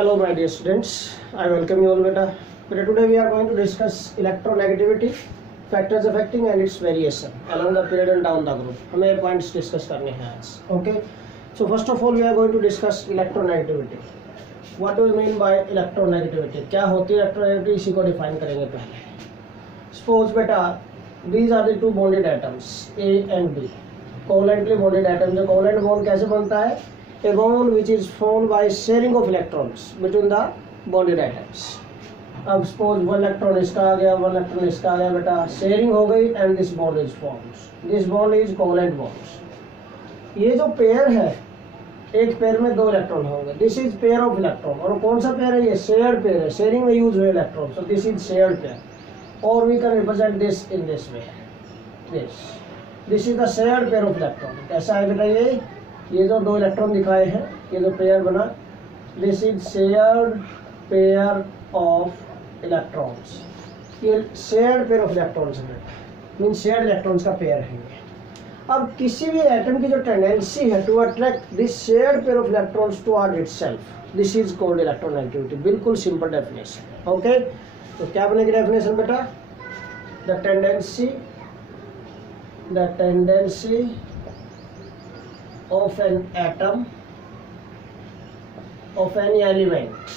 Hello my dear students, I welcome you all beta. Today we are going to discuss electronegativity, factors affecting and its variation along the period and down the group. हमें points discuss करने हैं आज. Okay. So first of all we are going to discuss electronegativity. What do we mean by electronegativity? क्या होती है electronegativity, इसी को define करेंगे पहले. Suppose beta these are the two bonded atoms A and B. Covalently bonded atoms. Covalent bond कैसे बनता है? A bond which is formed by sharing of electrons between the bonded atoms. अब suppose one electron इसका आ गया, one electron इसका आ गया बेटा, sharing हो गई and this bond is formed. This bond is covalent bonds. ये जो पेयर है, एक पेयर में दो इलेक्ट्रॉन होंगे. This is pair of electron. और कौन सा पेयर है ये? शेयर्ड पेयर है. शेयरिंग में यूज हुए electron. So this is shared pair. Or we can represent this in this way. This is the shared pair of electron. कैसा है बेटा ये जो दो इलेक्ट्रॉन दिखाए हैं, ये जो पेयर बना, this is shared pair of electrons. ये शेयर्ड पेयर ऑफ इलेक्ट्रॉन्स है, मीन शेयर्ड इलेक्ट्रॉन्स का पेयर है. अब किसी भी एटम की जो टेंडेंसी है to attract this shared pair of electrons toward itself, this is called electronegativity. बिल्कुल सिंपल डेफिनेशन. ओके, तो क्या बनेगी डेफिनेशन बेटा? The tendency of an atom of any element,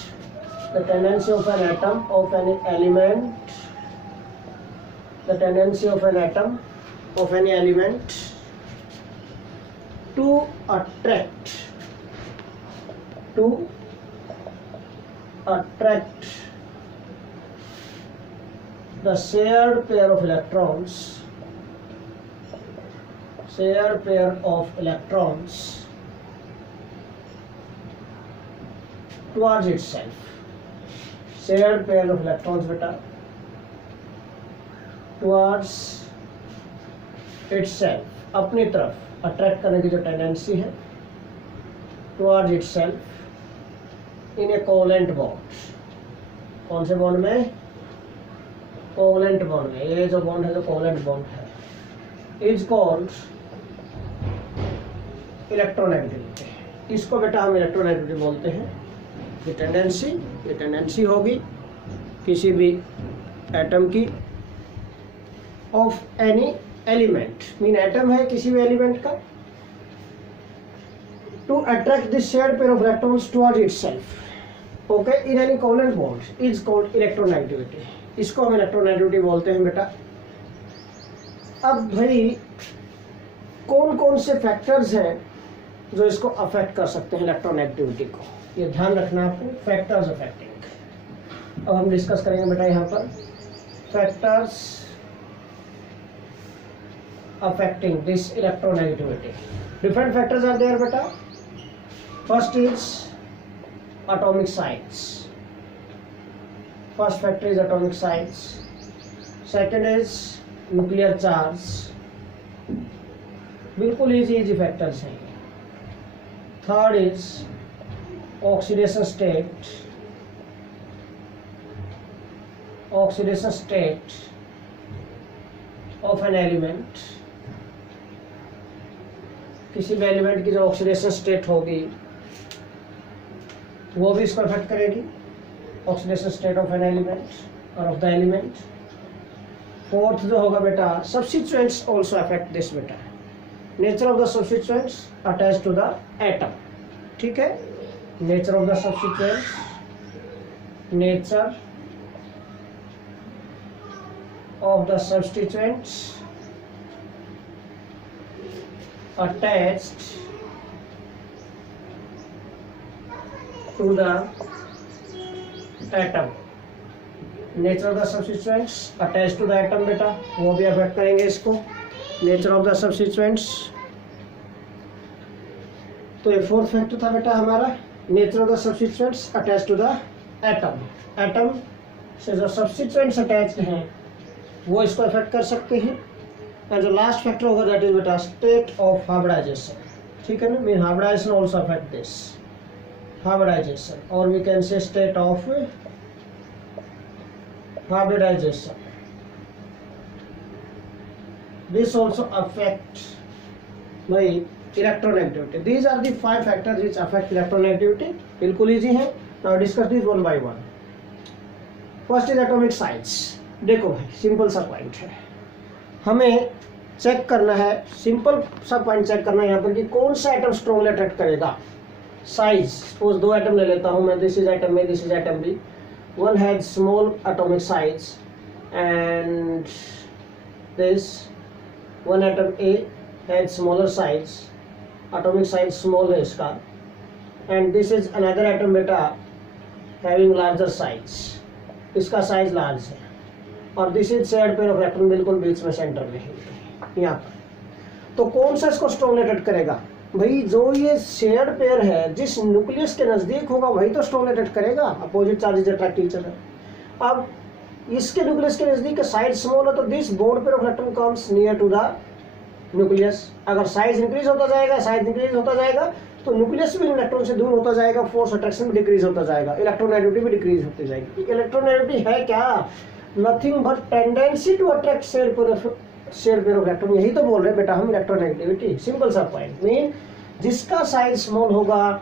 the tendency of an atom of any element, the tendency of an atom of any element to attract the shared pair of electrons towards itself. Shared pair of electrons beta towards itself, अपनी तरफ attract करने की जो tendency है, towards itself in a covalent bond. कौन से bond में? Covalent bond में. ये जो बॉन्ड है जो कोवलेंट बॉन्ड है, इज कॉल्ड इलेक्ट्रोनेगेटिविटी. इसको बेटा हम इलेक्ट्रोनेगेटिविटी बोलते हैं. ये टेंडेंसी होगी किसी भी एटम की of any element, mean atom है किसी भी एलिमेंट का, to attract this shared pair of electrons towards itself. Okay, in any covalent bond is called electronegativity. इसको हम इलेक्ट्रोनेगेटिविटी बोलते हैं बेटा. अब भाई कौन कौन से फैक्टर्स हैं जो इसको अफेक्ट कर सकते हैं इलेक्ट्रोनेगेटिविटी को, ये ध्यान रखना आपको. फैक्टर्स अफेक्टिंग अब हम डिस्कस करेंगे बेटा. यहाँ पर factors affecting this electronegativity. Different factors are there बेटा. First is atomic size. First factor is atomic size. Second is nuclear charge. बिल्कुल इजी फैक्टर्स हैं. Third is oxidation state of an element. किसी भी element की जो oxidation state होगी वो भी इसको अफेक्ट करेगी. Oxidation state of an element और ऑफ द एलिमेंट. फोर्थ जो होगा बेटा, सब्स्टिट्यूएंट्स आल्सो अफेक्ट दिस बेटा. Nature of the substituents attach to the atom. ठीक है, nature of the substituents, nature of the substituents attached to the atom. Nature of the substituents attach to the atom बेटा, वो भी affect करेंगे इसको. Nature of the substituents. तो ये fourth factor था बेटा हमारा, nature of the substituents attach to the atom. Atom से जो सब्स्टिट्यूएंट्स अटैच्ड हैं वो इसको अफेक्ट कर सकते हैं. एंड जो लास्ट फैक्टर होगा दैट इज बेटा स्टेट ऑफ हाइब्रिडाइजेशन. ठीक है ना, mean hybridization also affect this hybridization, और we can say state of hybridization. This also affect by electronegativity. These are the 5 factors which affect electronegativity. बिल्कुल easy है. Now discuss this one by one. First is atomic size. देखो भाई simple सा point है, हमें check करना है, simple सा पॉइंट चेक करना है यहाँ पर कि कौन सा एटम स्ट्रॉन्गली अट्रैक्ट करेगा। साइज, सपोज दो एटम ले लेता हूँ मैं, this is atom A, this is atom B. One has small atomic size and this one atom A has smaller size, atomic size small है इसका, and this is another atom बेटा having larger size, इसका size large है, और this is shared pair of electron, बिल्कुल बीच में centre में है यहाँ पर। तो कौन सा इसको स्ट्रॉन्गली अट्रैक्ट करेगा भाई? जो ये शेयर्ड पेयर है जिस न्यूक्लियस के नजदीक होगा वही तो स्ट्रॉन्गली अट्रैक्ट करेगा। Opposite charges attract each other. अब इसके न्यूक्लियस के नजदीक का साइज स्मॉल है तो this bond pair of electron comes near to the nucleus. अगर साइज इंक्रीज होता जाएगा, साइज इंक्रीज होता जाएगा तो न्यूक्लियस भी इलेक्ट्रॉन से दूर होता जाएगा, फोर्स अट्रैक्शन भी डिक्रीज होता जाएगा, इलेक्ट्रोनेगेटिविटी भी डिक्रीज होती जाएगी। इलेक्ट्रोनेगेटिविटी है क्या? Nothing but tendency to attract shared pair of electron. यही तो बोल रहे हैं बेटा हम, इलेक्ट्रोनेगेटिविटी। सिंपल सा पॉइंट मीन जिसका साइज स्मॉल होगा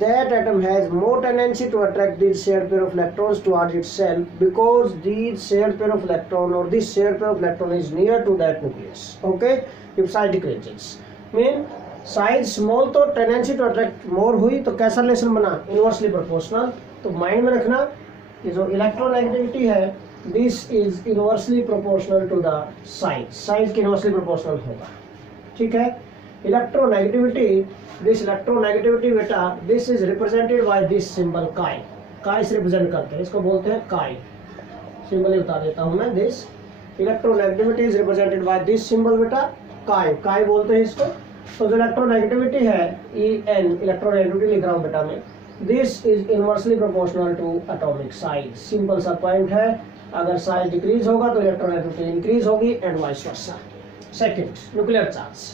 that atom has more tendency to attract these shared pair of electrons towards itself because these shared pair of electron or this shared pair of electron is near to that nucleus. Okay, if size decreases mean size small तो tendency to attract more हुई तो कैसा relation बना? Inversely proportional. तो mind में रखना कि जो इलेक्ट्रोनेगेटिविटी है this is inversely proportional to the size, size के इनवर्सली प्रोपोर्शनल होगा। ठीक है। इलेक्ट्रोनेगेटिविटी, दिस इलेक्ट्रोनेगेटिविटी बेटा this is represented by this symbol काई। काई से रिप्रेजेंट करते हैं, इसको बोलते हैं काई। सिंबल ही बता देता हूं मैं, this electronegativity is represented by this symbol बेटा काई। काई बोलते हैं इसको। तो जो इलेक्ट्रोनेगेटिविटी है EN, इलेक्ट्रोनेगेटिविटी लिख रहा हूं बेटा मैं, this is inversely proportional to atomic size. Simple सा पॉइंट है, अगर साइज डिक्रीज होगा तो इलेक्ट्रोनेगेटिविटी इंक्रीज होगी and vice versa. Second, nuclear charge.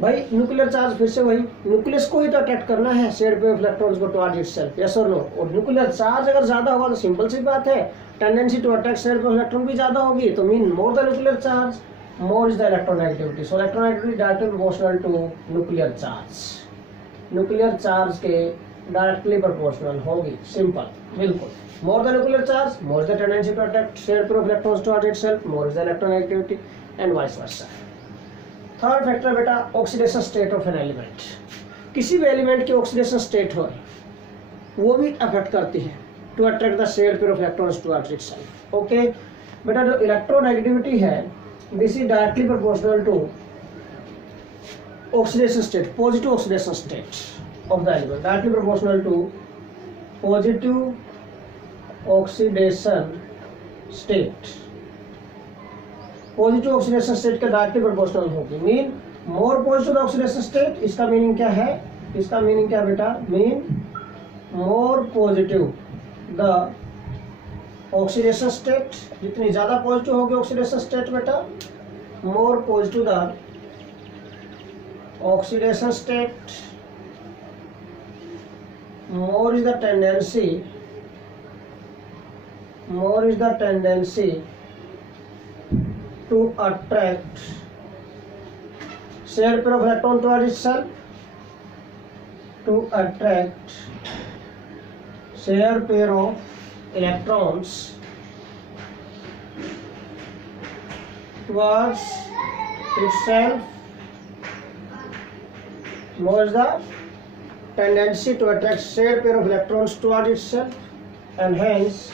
भाई न्यूक्लियर चार्ज फिर से वही, न्यूक्लियस को ही तो अट्रैक्ट करना है, शेयर्ड पेयर ऑफ इलेक्ट्रॉन्स को टुवर्ड्स इटसेल्फ, यस और नो। और न्यूक्लियर चार्ज अगर ज्यादा होगा तो सिंपल सी बात है, tendency to attract shared pair of electron भी ज्यादा होगी, तो mean more the nuclear charge more is the electronegativity. So electronegativity directly proportional to nuclear charge. Nuclear charge के डायरेक्टली प्रोपोर्शनल होगी, सिंपल, बिल्कुल। More the nuclear charge more is the tendency to attract shared pair of electrons towards itself, more is the electronegativity and vice versa. Third factor बेटा oxidation state of an element. किसी भी element की oxidation state हो वो भी affect करती है to attract the shared pair of electrons towards itself. Okay बेटा, जो इलेक्ट्रोनेगेटिविटी है this is directly proportional to oxidation state, positive oxidation state of the element, directly proportional to positive oxidation state. Positive oxidation state का directly proportional होगी, mean more positive oxidation state. इसका meaning क्या है? इसका meaning क्या बेटा? Mean more positive the oxidation state, जितनी ज्यादा पॉजिटिव होगी ऑक्सीडेशन स्टेट बेटा, मोर positive the oxidation state, more is the tendency to attract shared pair of electron towards itself, to attract shared pair of electrons towards itself, more is the tendency to attract shared pair of electrons towards itself, and hence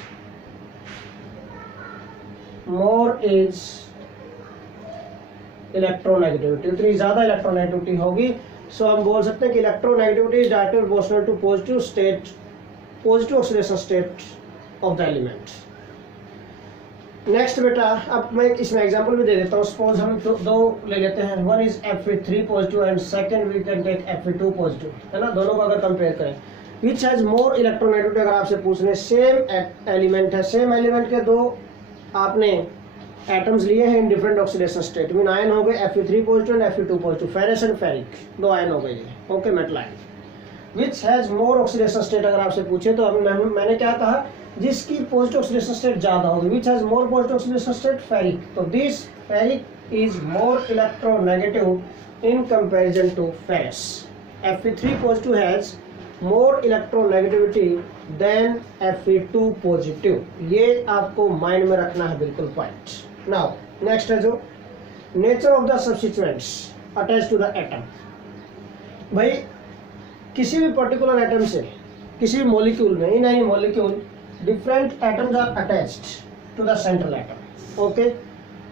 more is electronegativity. उतनी ज्यादा electronegativity होगी, सो हम बोल सकते हैं कि electronegativity is directly proportional to positive state, positive oxidation state of the element. Next बेटा, अब मैं इसमें एग्जांपल भी दे देता हूँ। सपोज हम दो ले लेते हैं, one is Fe3 positive and second we can take Fe2 positive, है ना। दोनों को अगर कंपेयर करें, विच हैज मोर इलेक्ट्रोनेगेटिविटी, अगर आपसे पूछने सेम एलिमेंट है, सेम एलिमेंट के दो आपने एटम्स लिए हैं in different oxidation state, mean ion हो गए Fe3 positive and Fe2 positive, ferrous and ferric, दो आयन हो गए। Okay, metal ion. Which has more oxidation state अगर आपसे पूछे तो अभी मैंने क्या कहा, जिसकी पॉजिटिव ऑक्सीडेशन स्टेट ज्यादा होगी। Which has more positive oxidation state, ferric. तो this ferric is more electronegative in comparison to ferrous. Fe3 positive has more electronegativity than Fe2 positive. ये आपको माइंड में रखना है बिल्कुल पॉइंट। नाउ नेक्स्ट है जो nature of the substituents attach to the atom. भाई किसी भी पर्टिकुलर एटम से, किसी भी मॉलिक्यूल में, in any molecule different atoms are attached to the central atom. Okay,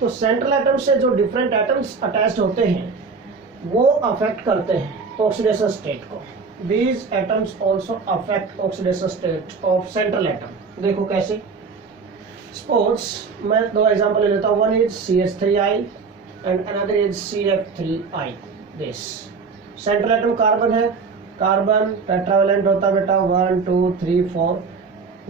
तो सेंट्रल एटम से जो डिफरेंट एटम्स अटैच्ड होते हैं वो अफेक्ट करते हैं ऑक्सीडेशन स्टेट को। These atoms also affect oxidation state of central atom। देखो कैसे, सपोज मैं दो एग्जांपल ले लेता हूँ। One is CH3I and another is CF3I। This central atom carbon है, कार्बन टेट्रावेलेंट होता है बेटा, 1 2 3 4,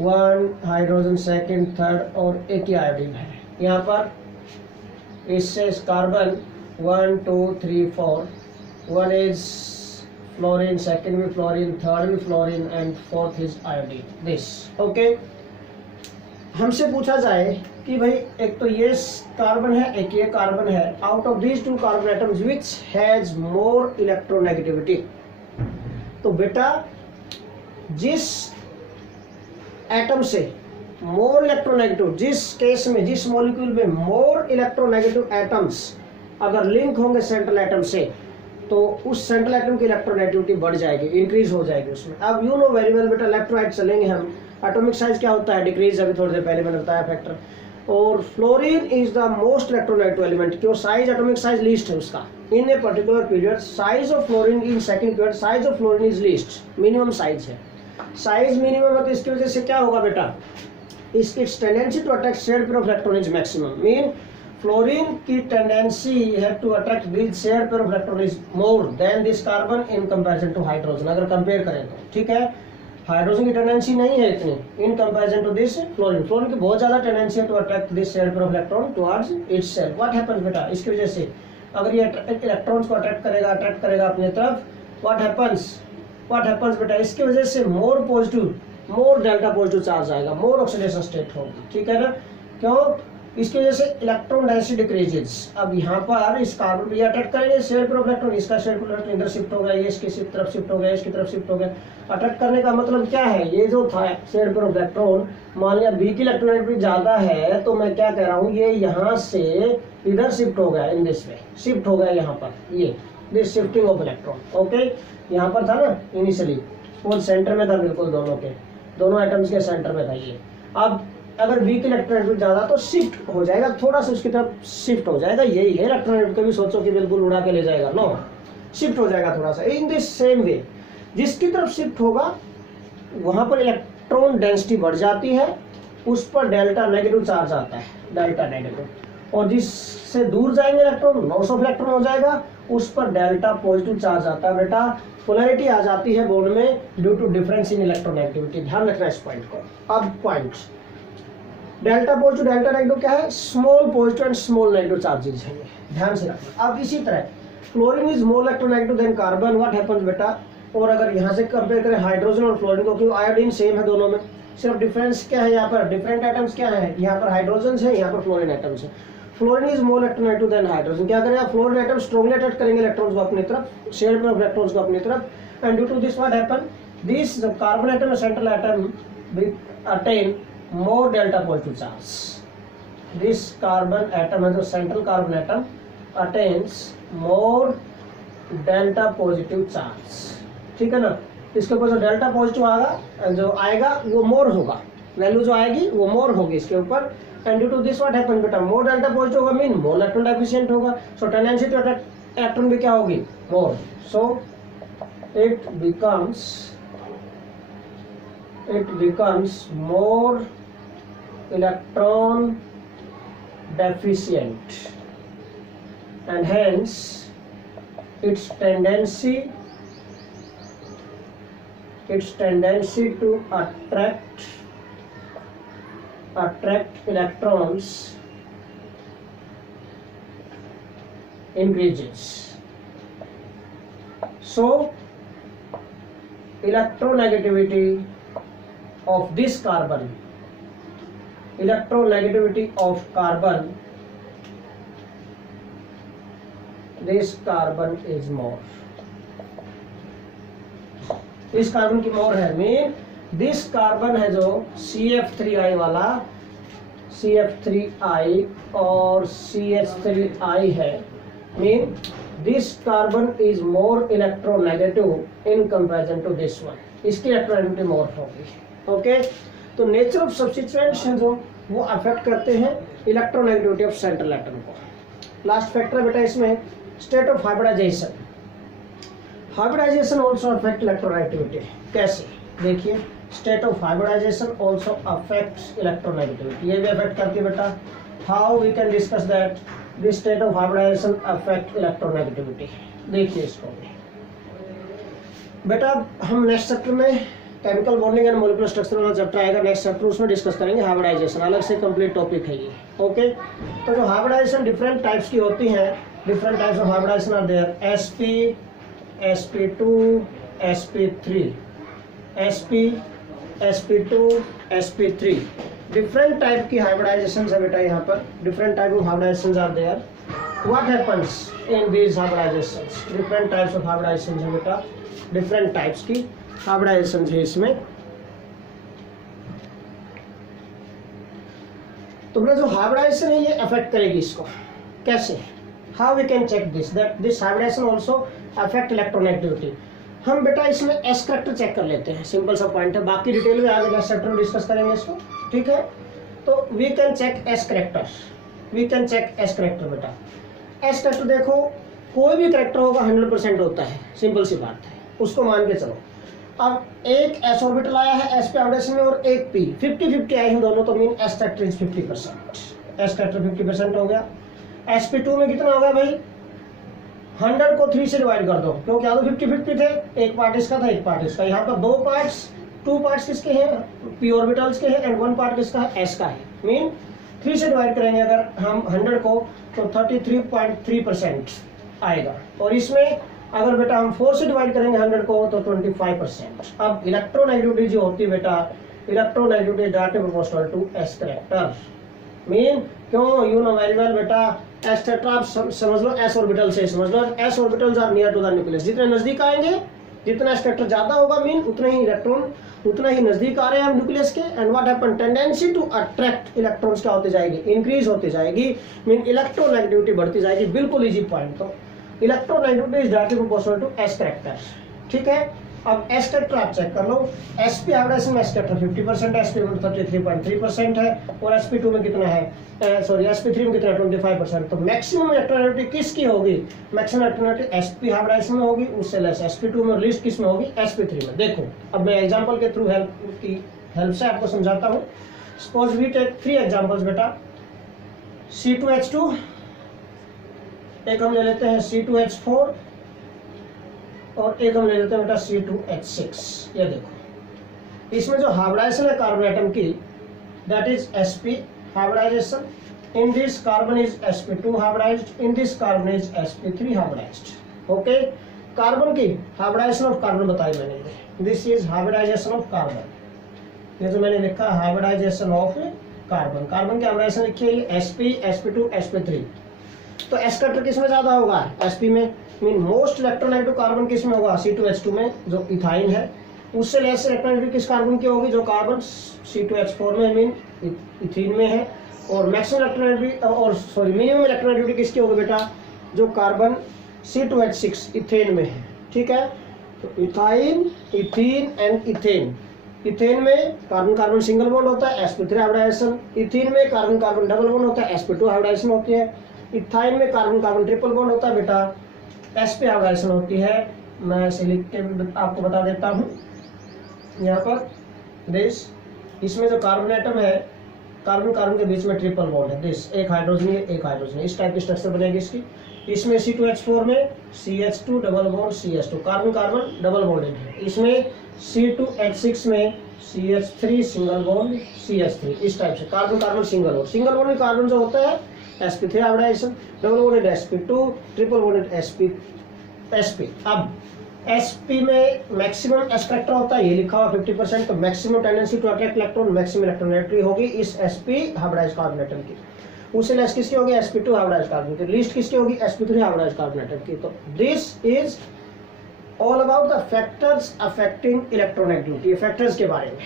1 हाइड्रोजन सेकंड थर्ड और एक ही आयोडीन है यहाँ पर। इससे carbon 1 2 3 4, one is fluorine, second में फ्लोरीन, थर्ड में fluorine and fourth is iodine. This okay. हमसे पूछा जाए कि भाई एक तो ये कार्बन है, एक ये कार्बन है, out of these two carbon atoms which has more electronegativity. तो बेटा जिस एटम से मोर इलेक्ट्रोनेगेटिव, जिस केस में, जिस मॉलिक्यूल में मोर इलेक्ट्रोनेगेटिव एटम्स अगर लिंक होंगे सेंट्रल एटम से, तो उस सेंट्रल एटम की इलेक्ट्रोनेगेटिविटी बढ़ जाएगी, इंक्रीज हो जाएगी उसमें। अब यू नो वेरी वेल बेटा, लेफ्ट राइट चलेंगे हम। एटॉमिक साइज क्या होता है, डिक्रीज, अभी थोड़ी देर पहले मैंने बताया फैक्टर। और fluorine is the most electronegative element, क्यों, साइज, एटॉमिक साइज लीस्ट है उसका। In a particular period size of fluorine in second period, size of fluorine is least, minimum size है। साइज मिनिमम है तो इसकी वजह से क्या होगा बेटा, its tendency to attack shared pair of electron is maximum. Mean fluorine की टेंडेंसी है to attract this shared pair of electron is more then this carbon in comparison to hydrogen. अगर कंपेयर करें तो ठीक है, हाइड्रोजन की tendency नहीं है इतनी in comparison to this fluorine. Fluorine की बहुत ज्यादा टेंडेंसी है to attract this shared pair of electron towards itself. What happens बेटा, इसकी वजह से अगर ये इलेक्ट्रॉन्स को अट्रैक्ट करेगा अपनी तरफ, व्हाट हैपेंस बेटा, इसकी वजह से मोर पॉजिटिव, मोर डेल्टा पॉजिटिव चार्ज आएगा, मोर ऑक्सीडेशन स्टेट होगी। ठीक है ना, क्यों, इसकी वजह से इलेक्ट्रॉन डेंसिटी डिक्रीजेस। अब यहाँ पर इस कार्बन ये अट्रैक्ट करेंगे शेयर पेयर ऑफ इलेक्ट्रॉन, इसका शेयर पेयर इलेक्ट्रॉन इधर शिफ्ट हो गया, ये इसकी तरफ शिफ्ट हो गया, इसकी तरफ शिफ्ट हो गया। अट्रैक्ट करने का मतलब क्या है, ये जो था शेयर पेयर ऑफ इलेक्ट्रॉन, मान लिया बी की इलेक्ट्रोनेगेटिविटी ज्यादा है तो मैं क्या कह रहा हूँ, ये यहाँ से इधर शिफ्ट हो गया, इन दिस वे शिफ्ट हो गया यहाँ पर, ये this shifting of electron. Okay, यहाँ पर था ना इनिशियली, वो सेंटर में था बिल्कुल, दोनों एटम्स के सेंटर में था ये। अब अगर वीक इलेक्ट्रोनेगेटिविटी ज्यादा तो शिफ्ट हो जाएगा, थोड़ा सा उसकी तरफ शिफ्ट हो जाएगा। यही है इलेक्ट्रोनेगेटिविटी, कभी सोचो कि बिल्कुल उड़ा के ले जाएगा, नो, शिफ्ट हो जाएगा थोड़ा सा। इन दिस सेम वे जिसकी तरफ शिफ्ट होगा वहां पर इलेक्ट्रॉन डेंसिटी बढ़ जाती है, उस पर डेल्टा नेगेटिव चार्ज आता है, डेल्टा नेगेटिव। और जिससे दूर जाएंगे इलेक्ट्रॉन, लॉस ऑफ इलेक्ट्रॉन हो जाएगा, उस पर डेल्टा पॉजिटिव चार्ज आता है। बेटा पोलैरिटी आ जाती है बॉन्ड में due to difference in electronegativity, ध्यान रखना इस पॉइंट को। अब point delta positive delta negative क्या है, small positive and small negative charges हैं, ध्यान से रखना। अब इसी तरह fluorine is more electronegative than carbon, what happens बेटा। और अगर यहाँ से कंपेयर करें हाइड्रोजन और फ्लोरीन को, क्योंकि आयोडीन सेम है दोनों में, सिर्फ डिफरेंस क्या है, यहाँ पर डिफरेंट एटम्स क्या है, यहाँ पर हाइड्रोजन है, यहाँ पर फ्लोरीन एटम्स है। Fluorine is more electronegative then hydrogen. क्या करेगा, फ्लोरीन एटम स्ट्रॉन्गली अट्रैक्ट करेंगे इलेक्ट्रॉन्स को अपनी तरफ, शेयर पेयर ऑफ इलेक्ट्रॉन्स को अपनी तरफ, and due to this what happen, this carbon atom and central atom attain more delta positive charge. This carbon atom है जो central carbon atom attains more delta positive charge। ठीक है ना, इसके ऊपर जो डेल्टा पॉजिटिव आएगा, जो आएगा वो मोर होगा, वैल्यू जो आएगी वो मोर होगी इसके ऊपर। And due to this what happen बेटा, मोर डेल्टा पॉजिटिव होगा मीन मोर इलेक्ट्रॉन डेफिशिएंट होगा, so tendency to attack electron भी क्या होगी, more. So it becomes more electron deficient, and hence its tendency to attract electrons increases. So electronegativity of this carbon, electronegativity of carbon, this carbon is more। इस carbon की मोर है, mean this carbon है जो CF3I वाला, CF3I और CH3I है, mean this carbon is more electronegative in comparison to this one, इसकी electronegativity more होगी। ओके, तो नेचर ऑफ सब्स्टिट्यूएंट्स हैं जो वो अफेक्ट करते हैं इलेक्ट्रोनेगेटिविटी ऑफ सेंट्रल एटम को। लास्ट फैक्टर बेटा इसमें state of hybridization, hybridization also affect electronegativity. कैसे, देखिए, state of hybridization also affects electronegativity, ये भी अफेक्ट करती है बेटा। How we can discuss that this state of hybridization affect electronegativity, देखिए इसको बेटा हम नेक्स्ट चैप्टर में chemical bonding and molecular structure वाला चैप्टर आएगा नेक्स्ट चैप्टर, उसमें डिस्कस करेंगे हाइब्रिडाइजेशन, अलग से कंप्लीट टॉपिक है ये। ओके, तो जो हाइब्रिडाइजेशन डिफरेंट टाइप्स की होती हैं, different types of hybridization are there, sp, sp2, sp3, sp, sp2, sp3, different type की हाइब्रिडाइजेशन है बेटा। यहाँ पर different type of hybridization are there. What happens in these hybridizations, different types of hybridization है बेटा, डिफरेंट टाइप्स की hybridization है इसमें। तो बेटा जो हाइब्रिडाइजेशन है ये अफेक्ट करेगी इसको, कैसे, how we can check this that this hybridization also affect electronegativity. हम बेटा इसमें एस करेक्टर चेक कर लेते हैं, सिंपल सा पॉइंट है, बाकी डिटेल में आगे नेक्स्ट चैप्टर में डिस्कस करेंगे इसको, ठीक है। तो we can check s character, we can check s character बेटा। एस करेक्टर देखो, कोई भी करेक्टर होगा 100% होता है, सिंपल सी बात है, उसको मान के चलो। अब एक एस ऑर्बिटल आया है एस पे हाइब्रिडेशन में और एक पी, 50-50 आए हैं दोनों, तो mean S factor is 50%, S factor 50% हो गया। sp2 में कितना होगा भाई, 100 को 3 से डिवाइड कर दो, क्योंकि यहाँ तो 50-50 थे, एक पार्ट इसका था एक पार्ट इसका, यहाँ पर दो पार्ट्स, 2 पार्ट्स किसके हैं, पी ऑर्बिटल्स के हैं, एंड 1 पार्ट किसका है, एस का है, मीन 3 से डिवाइड करेंगे अगर हम 100 को तो 33.3% आएगा, और इसमें अगर बेटा हम 4 से डिवाइड करेंगे 100 को तो 25%। अब इलेक्ट्रोनेगेटिविटी जो होती है बेटा, electronegativity directly proportional to S character, mean क्यों, यू नो वेरी वेल बेटा, एस करेक्टर आप समझ लो एस ऑर्बिटल से समझ लो, S orbitals are near to the nucleus, जितने नजदीक आएंगे, जितना एस करेक्टर ज्यादा होगा मीन उतने ही इलेक्ट्रॉन उतना ही नजदीक आ रहे हैं हम न्यूक्लियस के, and what happen, tendency to attract electrons क्या होती जाएगी, इंक्रीज होती जाएगी, मीन इलेक्ट्रोनेगेटिविटी बढ़ती जाएगी, बिल्कुल इजी पॉइंट। तो electronegativity is directly proportional to S character, ठीक है। अब एस करेक्टर आप चेक कर लो, sp हाइब्रिडेशन में एस करेक्टर 50% है, sp में 33.3% है, और sp2 में कितना है, सॉरी sp3 में कितना है, 25%। तो मैक्सिमम इलेक्ट्रोनेगेटिविटी किसकी होगी, मैक्सिमम इलेक्ट्रोनेगेटिविटी sp हाइब्रिडेशन में होगी, उससे लेस sp2 में, और लीस्ट किस में होगी, sp3 में। देखो अब मैं एग्जांपल के थ्रू हेल्प से आपको समझाता हूँ। सपोज वी टेक 3 एग्जांपल्स बेटा, C2H2, एक हम ले लेते हैं C2H4, और एक हम ले लेते हैं बेटा C2H6। ये देखो, इसमें जो हाइब्रिडाइजेशन है कार्बन एटम की, that is sp hybridization, in this carbon is sp2 hybridized, in this carbon is sp3 hybridized. Okay, carbon की हाइब्रिडाइजेशन ऑफ कार्बन बताई मैंने, this is hybridization of carbon, ये जो मैंने लिखा हाइब्रिडाइजेशन ऑफ कार्बन, कार्बन की hybridization लिखी है sp, sp2, sp3। तो एस करेक्टर किस में ज्यादा होगा, sp में, मीन मोस्ट इलेक्ट्रोनेगेटिव कार्बन किस में होगा, C2H2 में, जो इथाइन है, उससे लेस इलेक्ट्रोनेगेटिव किस कार्बन की होगी, जो कार्बन C2H4 में, मीन इथीन में है, और मैक्सिमम इलेक्ट्रोनेगेटिविटी और सॉरी मिनिमम इलेक्ट्रोनेगेटिविटी किसकी होगी बेटा, जो कार्बन C2H6 इथेन में है, ठीक है। तो ethyne, ethene and ethane, ethane में कार्बन कार्बन सिंगल बॉन्ड होता है, sp3 हाइब्रिडाइजेशन, इथीन में कार्बन कार्बन डबल बॉन्ड होता है, sp2 हाइब्रिडाइजेशन होती है, इथाइन में कार्बन कार्बन ट्रिपल बॉन्ड होता है बेटा, sp हाइब्रिडाइजेशन होती है। मैं इसे लिख के आपको बता देता हूँ यहाँ पर, दिस, इसमें जो कार्बन एटम है, कार्बन कार्बन के बीच में ट्रिपल बॉन्ड है, दिस, एक हाइड्रोजन है एक हाइड्रोजन है, इस टाइप की स्ट्रक्चर बनेगी इसकी। इसमें C2H4 में CH2 double bond CH2, carbon carbon double bonded है। इसमें C2H6 में CH3 सिंगल बॉन्ड CH3, इस टाइप से carbon carbon single bond, single bond carbon जो होता है sp3 hybridization, double bonded sp2, triple bonded sp। अब sp में मैक्सिमम एस करेक्टर होता है, ये लिखा हुआ 50%, तो maximum tendency to attract electron, maximum electronegativity होगी इस sp हाइब्रिडाइज्ड कार्बन एटम की, उससे लेस किसकी होगी, sp2 हाइब्रिडाइज्ड कार्बन की, लीस्ट किसकी होगी, sp3 हाइब्रिडाइज्ड कार्बन एटम की। तो this is all about the factors affecting electronegativity, factors के बारे में।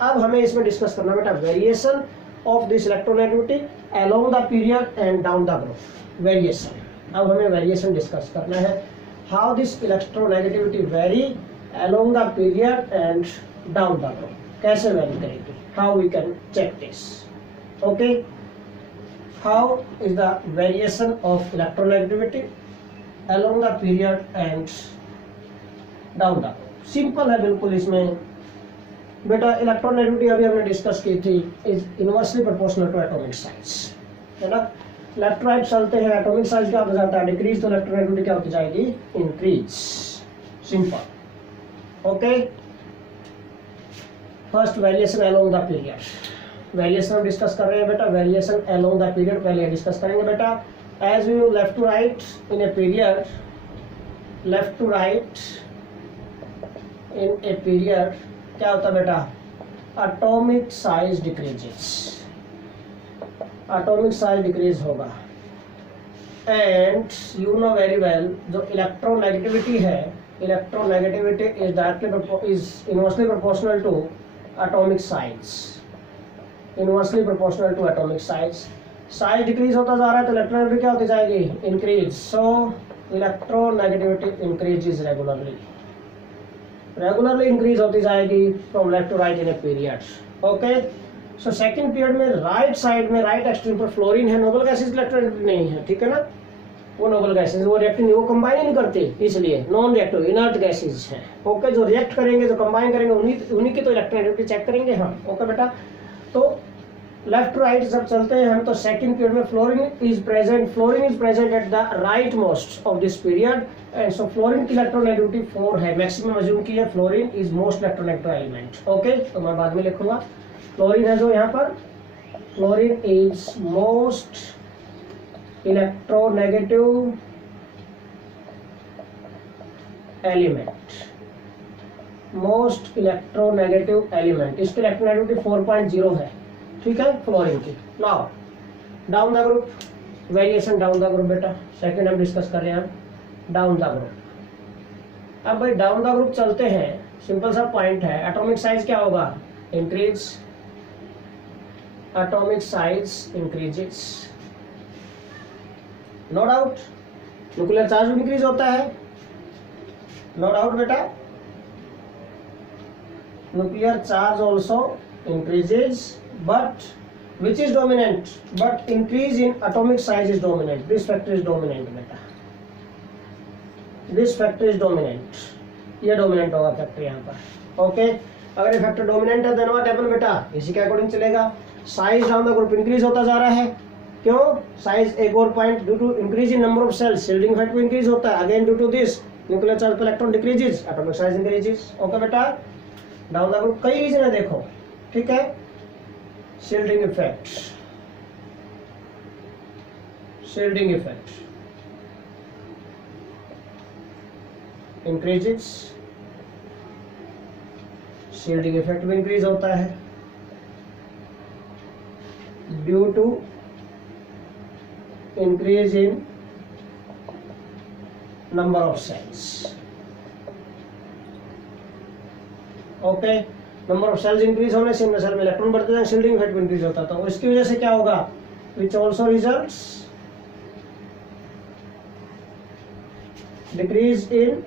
अब हमें इसमें डिस्कस करना बेटा variation of this electronegativity along the period and down the group. Variation, अब हमें वेरिएशन डिस्कस करना है, how this electronegativity vary along the period and down the group, कैसे वेरी करेगी, how we can check this. Okay, how is the variation of electronegativity along the period and down the, simple है बिल्कुल। इसमें बेटा electronegativity अभी हमने discuss की थी, is inversely proportional to atomic size, है ना। लेफ्ट राइट चलते हैं, एटॉमिक साइज क्या हो जाता है डिक्रीज, तो इलेक्ट्रोनेगेटिविटी क्या होती जाएगी increase, simple. Okay, first variation along the period, variation हम डिस्कस कर रहे हैं बेटा, वेरिएशन अलोंग द पीरियड पहले डिस्कस करेंगे बेटा। As we move left to right in a period, left to right in a period, क्या होता है बेटा, atomic size decreases, atomic size decrease होगा। and you know very well जो electronegativity है, electronegativity is directly is inversely proportional to atomic size, inversely proportional to atomic size। Size decrease होता जा रहा है तो इलेक्ट्रोनेगेटिविटी क्या होती जाएगी increase, so electronegativity increases regularly, regularly increase होती जाएगी from left to right in a period. Okay, so second period में राइट साइड में राइट एक्सट्रीम पर फ्लोरीन है, नोबल गैसेस इलेक्ट्रोनेगेटिविटी नहीं है, ठीक है ना, वो नोबल गैसेस वो रिएक्टिव नहीं, वो कंबाइन नहीं करते, इसलिए नॉन रिएक्टिव इनर्ट गैसेस हैं। ओके, जो रिएक्ट करेंगे जो कंबाइन करेंगे उन्हीं की तो इलेक्ट्रोनेगेटिविटी चेक करेंगे हम। ओके बेटा, तो लेफ्ट टू राइट जब चलते हैं हम तो सेकंड पीरियड में fluorine is present at the right most of this period, and so fluorine की इलेक्ट्रोनेगेटिविटी 4 है, मैक्सिमम अज्यूम की है, fluorine is most electronegative element. Okay, तो मैं बाद में लिखूंगा फ्लोरीन है जो यहाँ पर, fluorine is most electronegative element, most electronegative element, इसकी इलेक्ट्रोनेगेटिविटी 4.0 है, ठीक है, फ्लोरीन की। Now down the group, variation down the group बेटा, सेकंड हम डिस्कस कर रहे हैं डाउन द ग्रुप। अब भाई डाउन द ग्रुप चलते हैं, सिंपल सा पॉइंट है, एटॉमिक साइज क्या होगा increase, atomic size increases, no doubt. Nuclear charge भी इंक्रीज होता है, नो डाउट बेटा, nuclear charge also increases, but which is dominant, but increase in atomic size is dominant, this factor is dominant beta, this factor is dominant, ये dominant होगा factor यहाँ पर। Okay, अगर ये फैक्टर डोमिनेंट है then what happen बेटा, इसी के अकॉर्डिंग चलेगा, size down the group increase होता जा रहा है, क्यों, साइज एक और point, due to increase in number of shells, shielding effect भी इंक्रीज होता है, again due to this nuclear charge पर electron decreases, atomic size increases. Okay बेटा, डाउन द ग्रुप कई रीजन है देखो, ठीक है, shielding effect, shielding effect increases, shielding effect भी increase होता है due to increase in number of cells। Okay, number of cells increase होने से सेल में इलेक्ट्रॉन बढ़ते हैं, शील्डिंग इफेक्ट इंक्रीज होता है, तो इसकी वजह से क्या होगा, which also results decrease in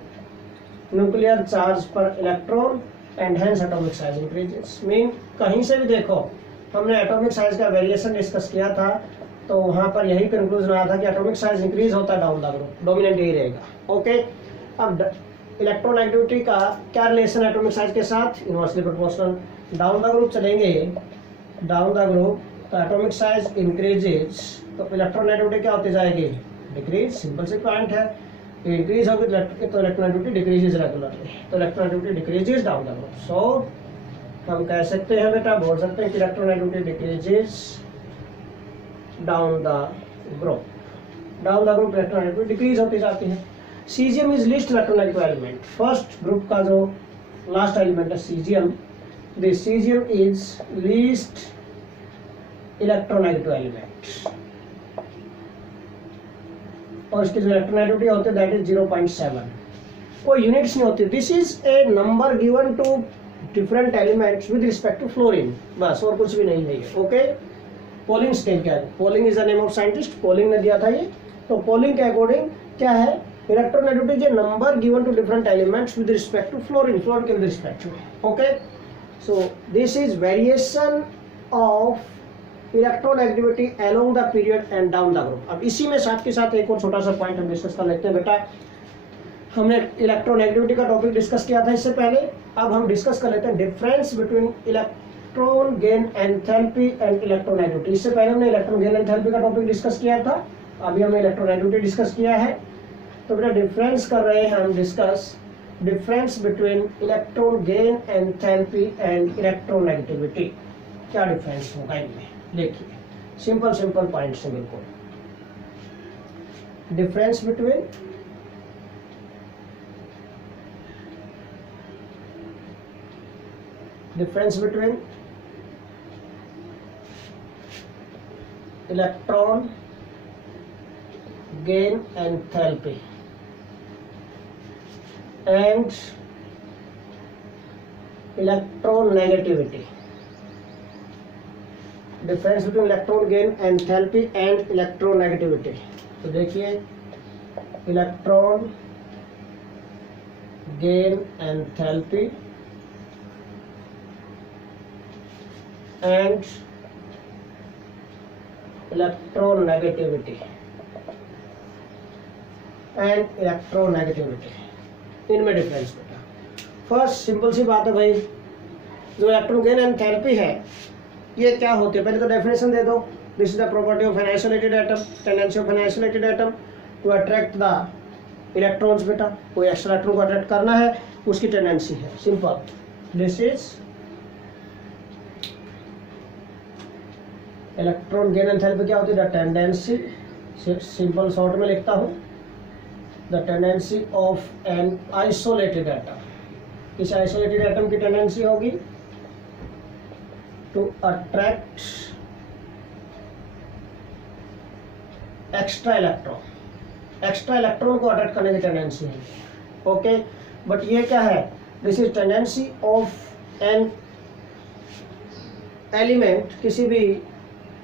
nuclear charge पर electron and hence atomic size increases. Mean कहीं से भी देखो, हमने एटॉमिक साइज का वेरिएशन डिस्कस किया था, तो वहां पर यही कंक्लूजन आया था कि एटॉमिक साइज इंक्रीज होता है डाउन द ग्रुप, डोमिनेंट यही रहेगा। ओके, अब इलेक्ट्रोनेगेटिविटी का क्या रिलेशन है एटॉमिक साइज के साथ, inversely proportional. Down the group चलेंगे, डाउन द ग्रुप तो एटॉमिक साइज इंक्रीजेस, तो इलेक्ट्रोनेगेटिविटी क्या होती जाएगी डिक्रीज, सिंपल सी पॉइंट है, इंक्रीज होगी तो इलेक्ट्रोनेगेटिविटी डिक्रीजेस रेगुलरली, तो electronegativity decreases down the group. So हम कह सकते हैं बेटा, बोल सकते हैं कि electronegativity decreases down the group, down the group electronegativity decrease होती जाती है। Caesium is least electronegative element, first group का जो लास्ट एलिमेंट है caesium, this caesium is least electronegative element, और इसकी जो इलेक्ट्रोनेगेटिविटी होती है दैट इज 0.7, कोई यूनिट्स नहीं होती। This is a number given to different elements with respect to fluorine, बस और कुछ भी नहीं है ये। ओके, पोलिंग स्केल क्या है? Polling is the name of scientist, polling ने दिया था ये। तो पोलिंग के अकॉर्डिंग क्या है? Electronegativity is a number given to different elements with respect to fluorine, फ्लोर के with respect to. Okay, so this is variation of electronegativity along the period and down the group. अब इसी में साथ के साथ एक और छोटा सा पॉइंट हम डिस्कस कर लेते हैं बेटा। हमने इलेक्ट्रोनेगेटिविटी का टॉपिक डिस्कस किया था इससे पहले, अब हम डिस्कस कर लेते हैं difference between electron gain enthalpy and electronegativity. इससे पहले हमने इलेक्ट्रॉन गेन एंथैल्पी का टॉपिक डिस्कस किया था, अभी हमने इलेक्ट्रोनेगेटिविटी डिस्कस किया है। तो बेटा डिफरेंस कर रहे हैं हम discuss, difference between electron gain enthalpy and electronegativity. क्या डिफरेंस होगा इनमें? देखिए सिंपल सिंपल पॉइंट्स हैं बिल्कुल। Difference between electron gain enthalpy and electronegativity. Difference between electron gain enthalpy and electronegativity. तो देखिए electron gain enthalpy and electronegativity इनमें difference बेटा। फर्स्ट सिंपल सी बात है भाई, जो इलेक्ट्रॉन गेन एंथैल्पी है ये क्या होती है? पहले तो डेफिनेशन दे दो। This is the property of an isolated atom, tendency of an isolated atom to attract the electrons. बेटा कोई एक्स्ट्रा इलेक्ट्रॉन को अट्रैक्ट करना है, उसकी टेंडेंसी है, simple. This is electron gain enthalpy क्या होती है? द टेंडेंसी, सिंपल शॉर्ट में लिखता हूँ, the tendency of an isolated atom. इस आइसोलेटेड एटम की टेंडेंसी होगी to attract extra electron, extra electron को अट्रैक्ट करने की टेंडेंसी है। ओके, बट ये क्या है? This is tendency of an element, किसी भी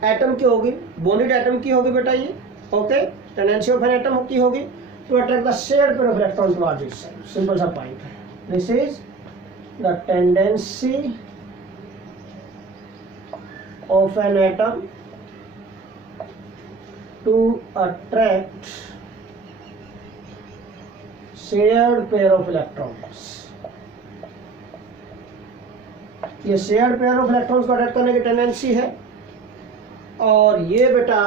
एटम की होगी, बॉन्डेड एटम की होगी बेटा ये। Okay, tendency of an atom की होगी to attract the shared pair of electron towards itself. Simple सा पॉइंट है। This is the tendency of an atom to attract shared pair of electrons। ये shared pair of electrons को attract करने की tendency है, और ये बेटा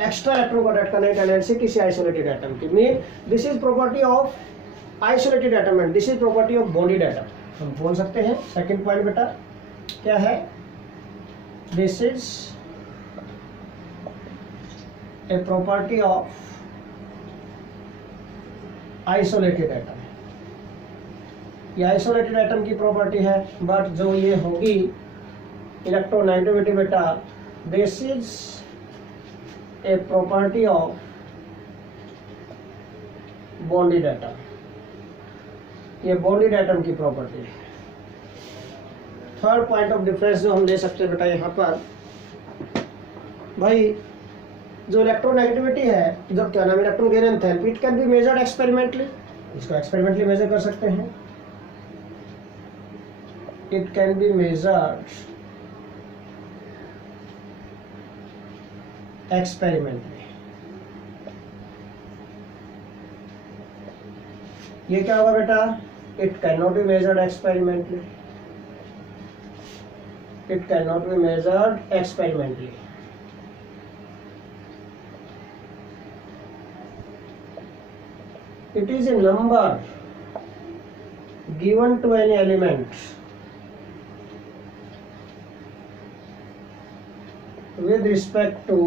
एक्स्ट्रा इलेक्ट्रॉन को अट्रैक्ट करने की टेंडेंसी किसी आइसोलेटेड एटम की। Mean this is property of isolated atom and this is property of bonded atom. हम बोल सकते हैं सेकंड पॉइंट बेटा क्या है? This is a property of isolated atom। ये आइसोलेटेड एटम की प्रॉपर्टी है, बट जो ये होगी इलेक्ट्रोनेगेटिविटी बेटा, this is a property of bonded atom. ये बॉन्डेड एटम की प्रॉपर्टी है। थर्ड पॉइंट ऑफ डिफरेंस जो हम ले सकते हैं बेटा यहाँ पर, भाई जो इलेक्ट्रोनेगेटिविटी है, जब क्या नाम electron gain enthalpy, it can be measured experimentally. इसको एक्सपेरिमेंटली मेजर कर सकते हैं। It can be measured experimentally. ये क्या होगा बेटा? It can not be measured experimentally. It cannot be measured experimentally। It is a number given to any element with respect to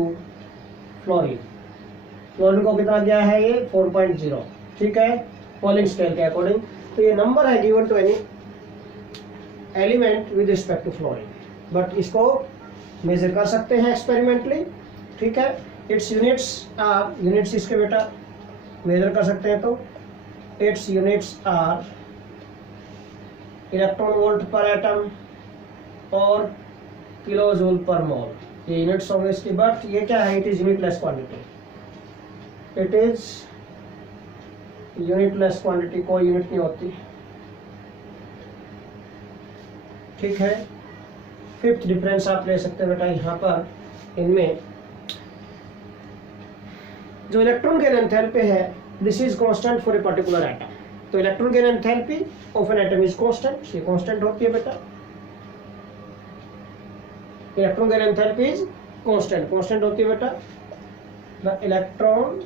fluorine. Fluorine को कितना दिया है? ये 4.0, ठीक है, पोलिंग स्केल के अकॉर्डिंग। तो ये नंबर है given to any element with respect to fluorine, but इसको मेजर कर सकते हैं एक्सपेरिमेंटली, ठीक है। इट्स यूनिट्स इसके बेटा मेजर कर सकते हैं। तो its units are electron volt per atom और किलो जूल पर मोल, ये यूनिट्स होंगे इसकी। बट ये क्या है, it is unitless quantity, it is unitless quantity, कोई यूनिट नहीं होती, ठीक है। फिफ्थ डिफरेंस आप ले सकते हैं बेटा यहाँ पर, इनमें जो इलेक्ट्रॉन गेन एंथैल्पी है this is constant for a particular atom. तो electron gain enthalpy of an atom is constant, ये कांस्टेंट होती है बेटा। Electron gain enthalpy is constant, constant होती है बेटा। The electron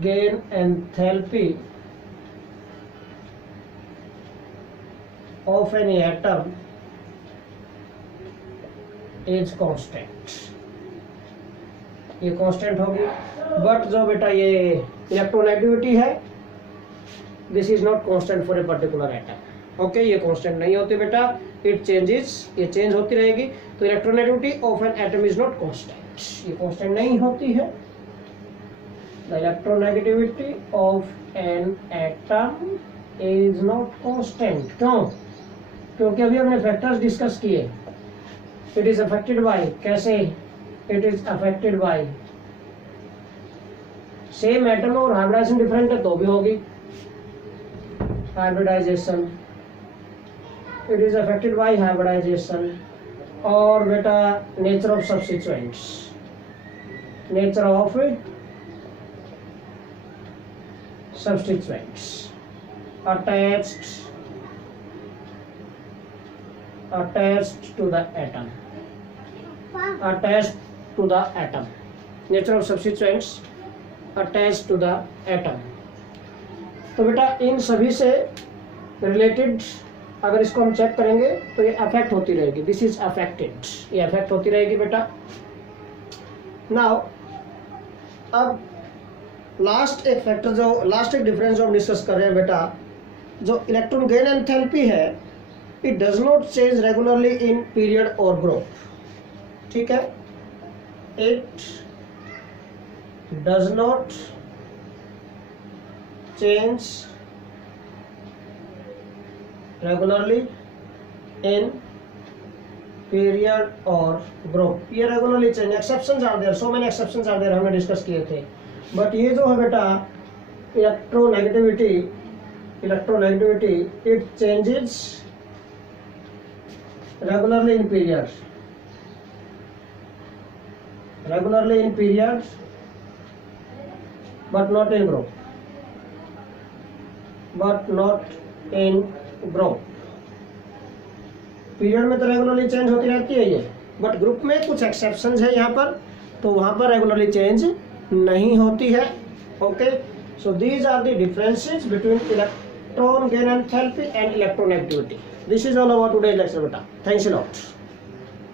gain enthalpy of an atom is constant, ये constant होगी। बट जो बेटा ये इलेक्ट्रोनेगेटिविटी है this is not constant for a particular atom, okay, ये कांस्टेंट नहीं होती बेटा, इट चेंजेस, ये चेंज होती रहेगी। तो electronegativity of an atom is not constant, ये कांस्टेंट नहीं होती है। The electronegativity of an atom is not constant, क्यों? क्योंकि अभी हमने फैक्टर्स डिस्कस किए। इट इज अफेक्टेड बाय, कैसे? It is affected by same atom और हाइब्रिडाइजेशन डिफरेंट है तो भी होगी hybridization, it is affected by hybridization. और बेटा nature of substituents, nature of substituents attached to the atom, attached to the atom, nature of substituents attached to the atom। तो बेटा इन सभी से रिलेटेड अगर इसको हम चेक करेंगे तो ये अफेक्ट होती रहेगी, दिस इज अफेक्टेड, ये अफेक्ट होती रहेगी बेटा। नाउ अब लास्ट एक फैक्टर जो लास्ट एक डिफरेंस जो हम डिस्कस कर रहे हैं बेटा, जो इलेक्ट्रॉन गेन एंथैल्पी है it does not change regularly in period और ग्रुप, ठीक है। It does not change regularly in period और ग्रुप, ये regularly change, exceptions are there, so many exceptions are there, हमने डिस्कस किए थे। बट ये जो है बेटा electronegativity it changes regularly in periods, but not in group, period में तो रेगुलरली चेंज होती रहती है ये, बट ग्रुप में कुछ एक्सेप्शंस है यहाँ पर, तो वहाँ पर रेगुलरली चेंज नहीं होती है, okay. So these are the differences between electron gain enthalpy and electronegativity. This is all about today's lecture beta. Thanks a lot.